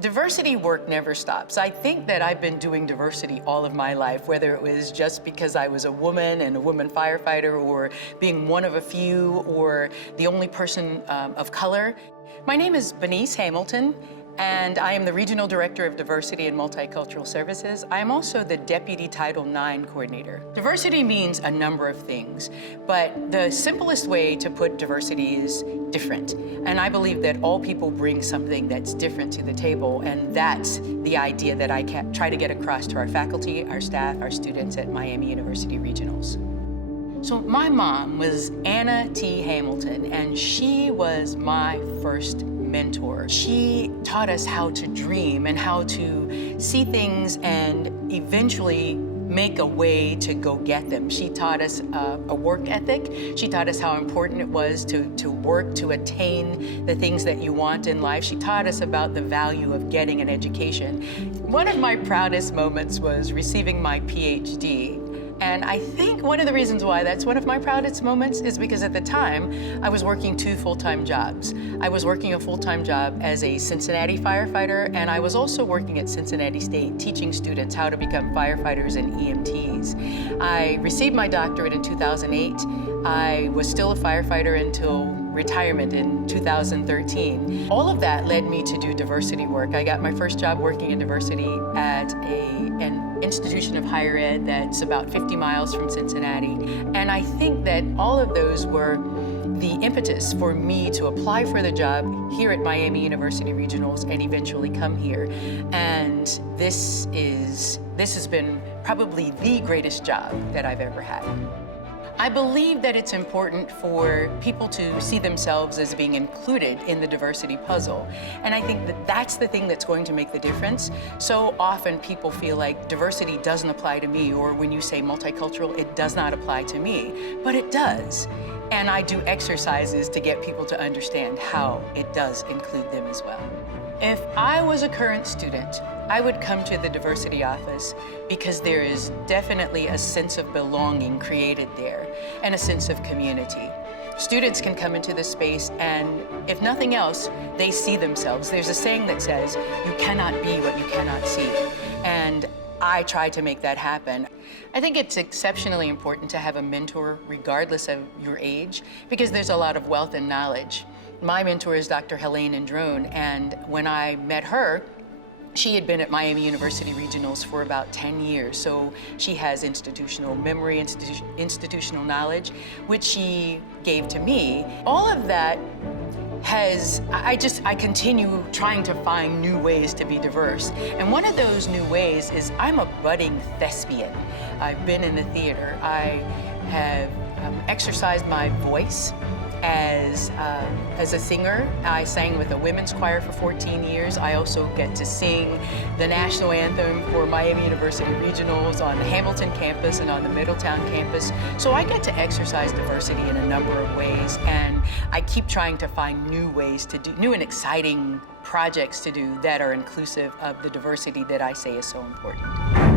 Diversity work never stops. I think that I've been doing diversity all of my life, whether it was just because I was a woman and a woman firefighter, or being one of a few, or the only person of color. My name is Benice Hamilton, and I am the Regional Director of Diversity and Multicultural Services. I am also the Deputy Title IX Coordinator. Diversity means a number of things, but the simplest way to put diversity is different. And I believe that all people bring something that's different to the table, and that's the idea that I try to get across to our faculty, our staff, our students at Miami University Regionals. So my mom was Anna T. Hamilton, and she was my first mentor. She taught us how to dream and how to see things and eventually make a way to go get them. She taught us a work ethic. She taught us how important it was to work to attain the things that you want in life. She taught us about the value of getting an education. One of my proudest moments was receiving my PhD. And I think one of the reasons why that's one of my proudest moments is because at the time, I was working 2 full-time jobs. I was working a full-time job as a Cincinnati firefighter, and I was also working at Cincinnati State, teaching students how to become firefighters and EMTs. I received my doctorate in 2008. I was still a firefighter until retirement in 2013. All of that led me to do diversity work. I got my first job working in diversity at an institution of higher ed that's about 50 miles from Cincinnati. And I think that all of those were the impetus for me to apply for the job here at Miami University Regionals and eventually come here. And this has been probably the greatest job that I've ever had. I believe that it's important for people to see themselves as being included in the diversity puzzle. And I think that that's the thing that's going to make the difference. So often people feel like diversity doesn't apply to me, or when you say multicultural, it does not apply to me, but it does. And I do exercises to get people to understand how it does include them as well. If I was a current student, I would come to the diversity office because there is definitely a sense of belonging created there and a sense of community. Students can come into this space and, if nothing else, they see themselves. There's a saying that says, you cannot be what you cannot see. And I try to make that happen. I think it's exceptionally important to have a mentor regardless of your age, because there's a lot of wealth and knowledge. My mentor is Dr. Helene Androne, and when I met her, she had been at Miami University Regionals for about 10 years, so she has institutional memory, institutional knowledge, which she gave to me. All of that I continue trying to find new ways to be diverse. And one of those new ways is I'm a budding thespian. I've been in the theater. I have exercised my voice as a singer. I sang with a women's choir for 14 years. I also get to sing the national anthem for Miami University Regionals on the Hamilton campus and on the Middletown campus. So I get to exercise diversity in a number of ways, and I keep trying to find new ways to do, new and exciting projects to do that are inclusive of the diversity that I say is so important.